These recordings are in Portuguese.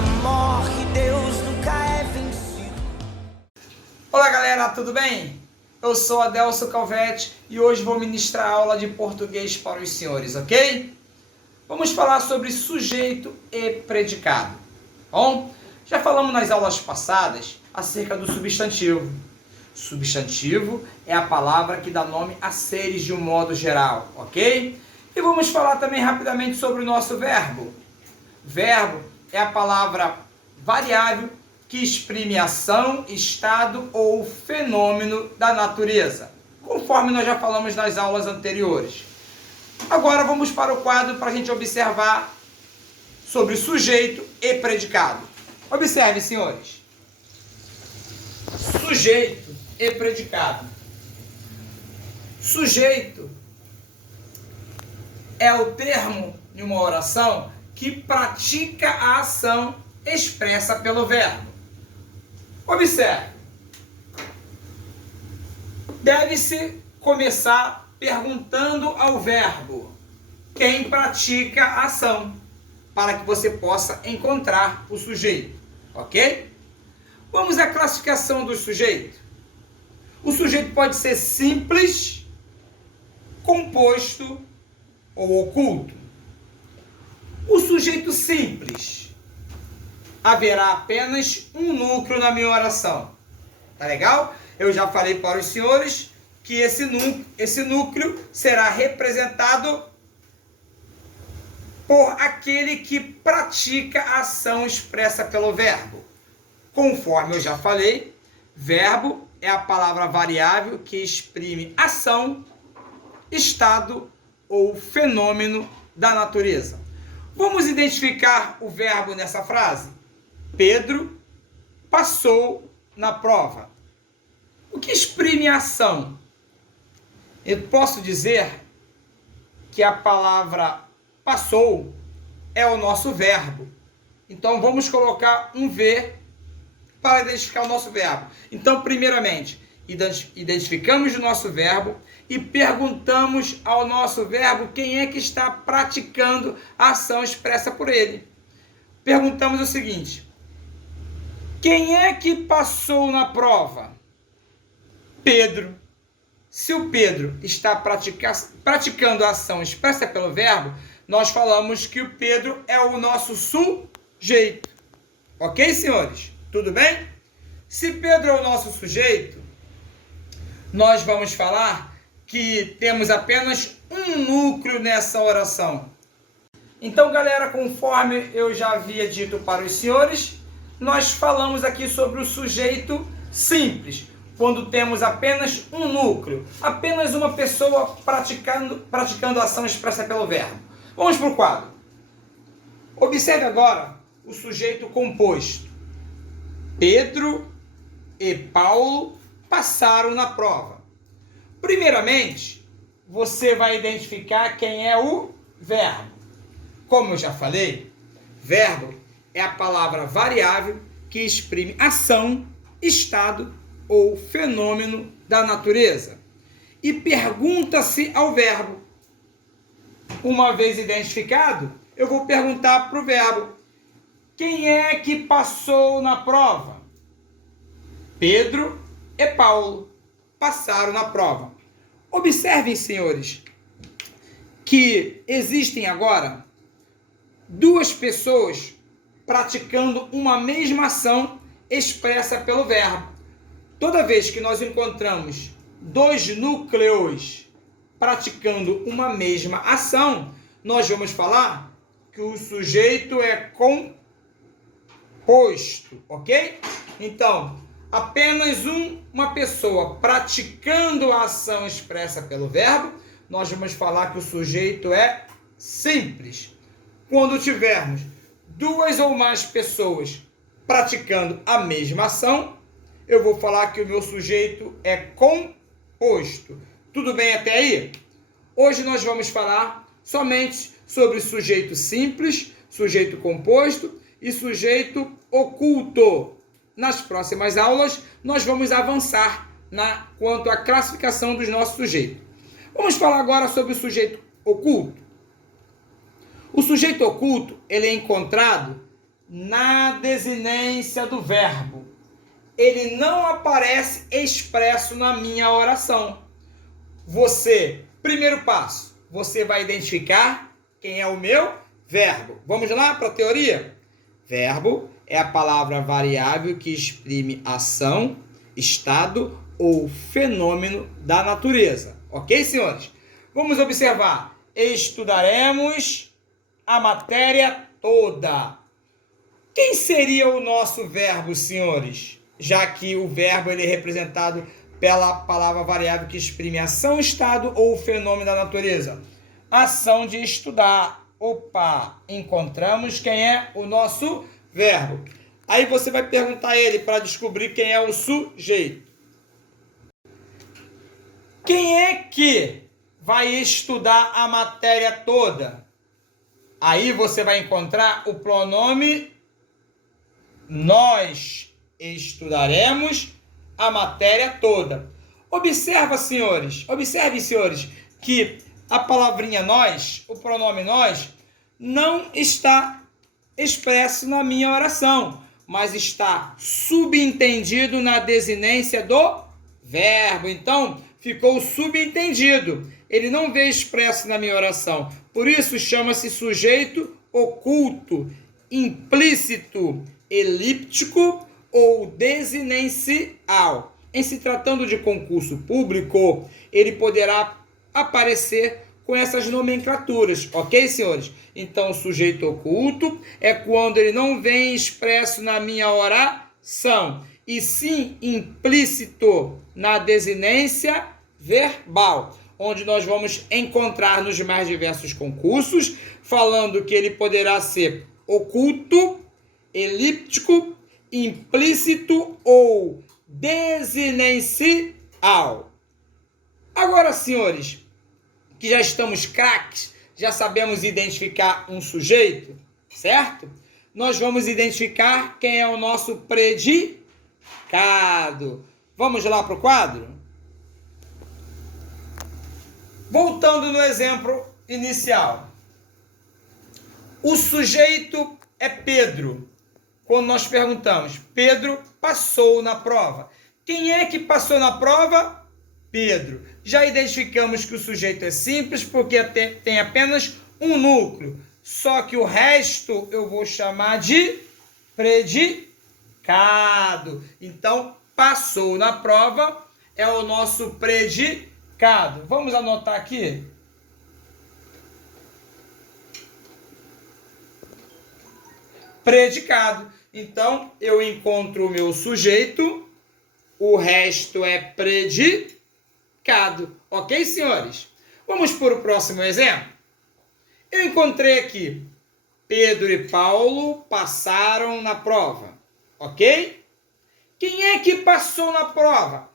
morre, Deus nunca é vencido. Olá galera, tudo bem? Eu sou Adelso Calvete e hoje vou ministrar aula de português para os senhores, ok? Vamos falar sobre sujeito e predicado. Bom, já falamos nas aulas passadas acerca do substantivo. Substantivo é a palavra que dá nome a seres de um modo geral, ok? E vamos falar também rapidamente sobre o nosso verbo. Verbo é a palavra variável que exprime ação, estado ou fenômeno da natureza, conforme nós já falamos nas aulas anteriores. Agora vamos para o quadro para a gente observar sobre sujeito e predicado. Observe, senhores. Sujeito e predicado. Sujeito é o termo de uma oração que pratica a ação expressa pelo verbo. Observe. Deve-se começar perguntando ao verbo quem pratica a ação, para que você possa encontrar o sujeito, ok? Vamos à classificação do sujeito. O sujeito pode ser simples, composto ou oculto. O sujeito simples, haverá apenas um núcleo na minha oração. Tá legal? Eu já falei para os senhores que esse núcleo será representado por aquele que pratica a ação expressa pelo verbo. Conforme eu já falei, verbo é a palavra variável que exprime ação, estado ou fenômeno da natureza. Vamos identificar o verbo nessa frase? Pedro passou na prova. O que exprime a ação? Eu posso dizer que a palavra passou é o nosso verbo. Então vamos colocar um V para identificar o nosso verbo. Então, primeiramente, identificamos o nosso verbo e perguntamos ao nosso verbo quem é que está praticando a ação expressa por ele. Perguntamos o seguinte: quem é que passou na prova? Pedro. Se o Pedro está praticando a ação expressa pelo verbo, nós falamos que o Pedro é o nosso sujeito. Ok, senhores? Tudo bem? Se Pedro é o nosso sujeito, nós vamos falar que temos apenas um núcleo nessa oração. Então, galera, conforme eu já havia dito para os senhores, nós falamos aqui sobre o sujeito simples, quando temos apenas um núcleo, apenas uma pessoa praticando a ação expressa pelo verbo. Vamos para o quadro. Observe agora o sujeito composto. Pedro e Paulo passaram na prova. Primeiramente, você vai identificar quem é o verbo. Como eu já falei, verbo é a palavra variável que exprime ação, estado ou fenômeno da natureza. E pergunta-se ao verbo. Uma vez identificado, eu vou perguntar para o verbo: quem é que passou na prova? Pedro e Paulo passaram na prova. Observem, senhores, que existem agora duas pessoas praticando uma mesma ação expressa pelo verbo. Toda vez que nós encontramos dois núcleos praticando uma mesma ação, nós vamos falar que o sujeito é composto, ok? Então, apenas uma pessoa praticando a ação expressa pelo verbo, nós vamos falar que o sujeito é simples. Quando tivermos duas ou mais pessoas praticando a mesma ação, eu vou falar que o meu sujeito é composto. Tudo bem até aí? Hoje nós vamos falar somente sobre sujeito simples, sujeito composto e sujeito oculto. Nas próximas aulas, nós vamos avançar quanto à classificação dos nossos sujeitos. Vamos falar agora sobre o sujeito oculto. O sujeito oculto, ele é encontrado na desinência do verbo. Ele não aparece expresso na minha oração. Você, primeiro passo, você vai identificar quem é o meu verbo. Vamos lá para a teoria? Verbo é a palavra variável que exprime ação, estado ou fenômeno da natureza. Ok, senhores? Vamos observar. Estudaremos a matéria toda. Quem seria o nosso verbo, senhores? Já que o verbo ele é representado pela palavra variável que exprime ação, estado ou fenômeno da natureza. Ação de estudar. Opa, encontramos quem é o nosso verbo. Aí você vai perguntar a ele para descobrir quem é o sujeito. Quem é que vai estudar a matéria toda? Aí você vai encontrar o pronome nós estudaremos a matéria toda. Observem, senhores, que a palavrinha nós, o pronome nós, não está expresso na minha oração, mas está subentendido na desinência do verbo. Então, ficou subentendido. Ele não veio expresso na minha oração. Por isso, chama-se sujeito oculto, implícito, elíptico ou desinencial. Em se tratando de concurso público, ele poderá aparecer com essas nomenclaturas, ok, senhores? Então, sujeito oculto é quando ele não vem expresso na minha oração, e sim implícito na desinência verbal, onde nós vamos encontrar nos mais diversos concursos, falando que ele poderá ser oculto, elíptico, implícito ou desinencial. Agora, senhores, que já estamos craques, já sabemos identificar um sujeito, certo? Nós vamos identificar quem é o nosso predicado. Vamos lá para o quadro? Voltando no exemplo inicial. O sujeito é Pedro. Quando nós perguntamos, Pedro passou na prova. Quem é que passou na prova? Pedro. Já identificamos que o sujeito é simples porque tem apenas um núcleo. Só que o resto eu vou chamar de predicado. Então, passou na prova é o nosso predicado. Vamos anotar aqui? Predicado. Então, eu encontro o meu sujeito, o resto é predicado. Ok, senhores? Vamos para o próximo exemplo? Eu encontrei aqui, Pedro e Paulo passaram na prova. Ok? Quem é que passou na prova?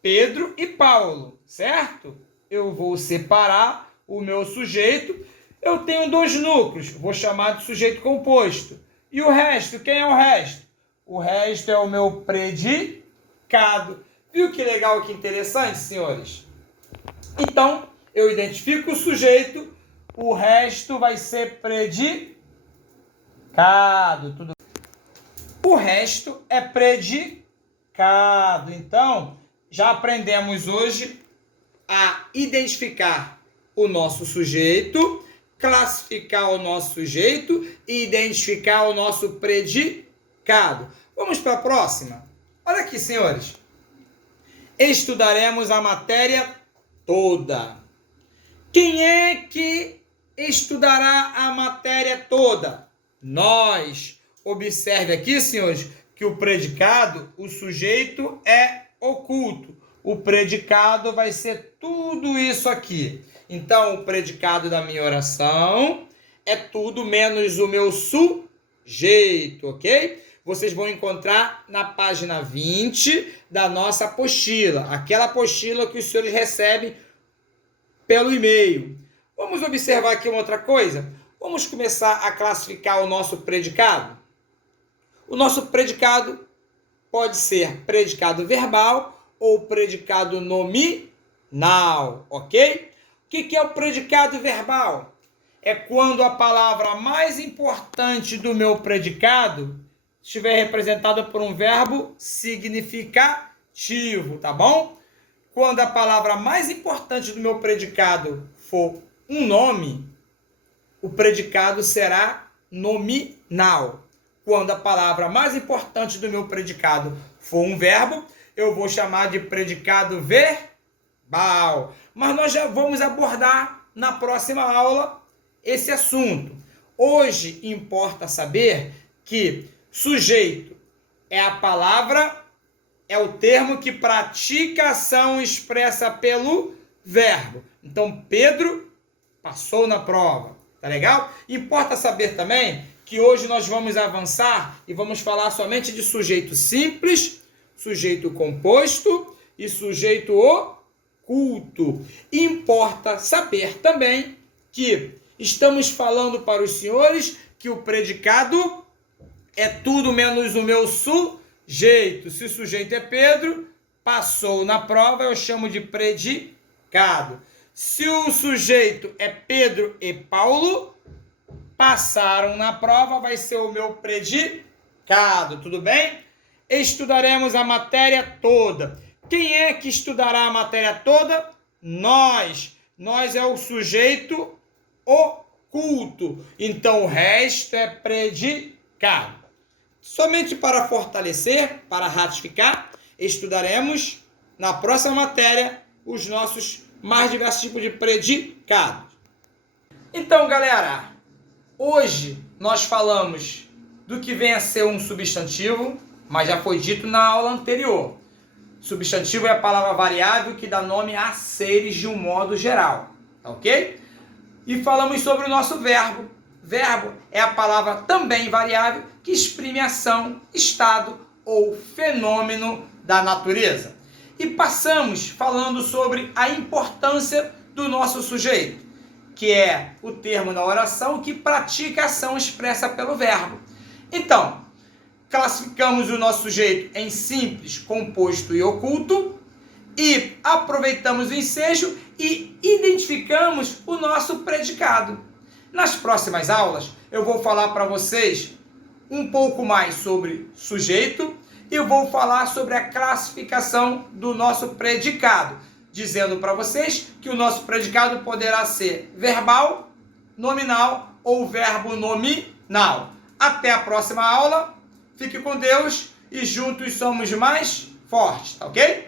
Pedro e Paulo, certo? Eu vou separar o meu sujeito. Eu tenho dois núcleos, vou chamar de sujeito composto. E o resto, quem é o resto? O resto é o meu predicado. Viu que legal, que interessante, senhores? Então, eu identifico o sujeito, o resto vai ser predicado. Tudo. O resto é predicado. Então, já aprendemos hoje a identificar o nosso sujeito, classificar o nosso sujeito e identificar o nosso predicado. Vamos para a próxima? Olha aqui, senhores. Estudaremos a matéria toda. Quem é que estudará a matéria toda? Nós. Observe aqui, senhores, que o predicado, o sujeito é oculto. O predicado vai ser tudo isso aqui. Então, o predicado da minha oração é tudo menos o meu sujeito, ok? Vocês vão encontrar na página 20 da nossa apostila. Aquela apostila que os senhores recebem pelo e-mail. Vamos observar aqui uma outra coisa? Vamos começar a classificar o nosso predicado? O nosso predicado pode ser predicado verbal ou predicado nominal, ok? O que é o predicado verbal? é quando a palavra mais importante do meu predicado estiver representada por um verbo significativo, tá bom? Quando a palavra mais importante do meu predicado for um nome, o predicado será nominal. Quando a palavra mais importante do meu predicado for um verbo, eu vou chamar de predicado verbal. Mas nós já vamos abordar na próxima aula esse assunto. Hoje importa saber que sujeito é a palavra, é o termo que pratica a ação expressa pelo verbo. Então, Pedro passou na prova. Tá legal? Importa saber também que hoje nós vamos avançar e vamos falar somente de sujeito simples, sujeito composto e sujeito oculto. Importa saber também que estamos falando para os senhores que o predicado é tudo menos o meu sujeito. Se o sujeito é Pedro, passou na prova, eu chamo de predicado. Se o sujeito é Pedro e Paulo, passaram na prova, vai ser o meu predicado, tudo bem? Estudaremos a matéria toda. Quem é que estudará a matéria toda? Nós. Nós é o sujeito oculto. Então o resto é predicado. Somente para fortalecer, para ratificar, estudaremos na próxima matéria os nossos mais diversos tipos de predicados. Então, galera, hoje nós falamos do que vem a ser um substantivo, mas já foi dito na aula anterior. Substantivo é a palavra variável que dá nome a seres de um modo geral, tá ok? E falamos sobre o nosso verbo. Verbo é a palavra também variável que exprime ação, estado ou fenômeno da natureza. E passamos falando sobre a importância do nosso sujeito, que é o termo da oração que pratica a ação expressa pelo verbo. Então, classificamos o nosso sujeito em simples, composto e oculto e aproveitamos o ensejo e identificamos o nosso predicado. Nas próximas aulas, eu vou falar para vocês um pouco mais sobre sujeito e eu vou falar sobre a classificação do nosso predicado, dizendo para vocês que o nosso predicado poderá ser verbal, nominal ou verbo nominal. Até a próxima aula, fique com Deus e juntos somos mais fortes, tá ok?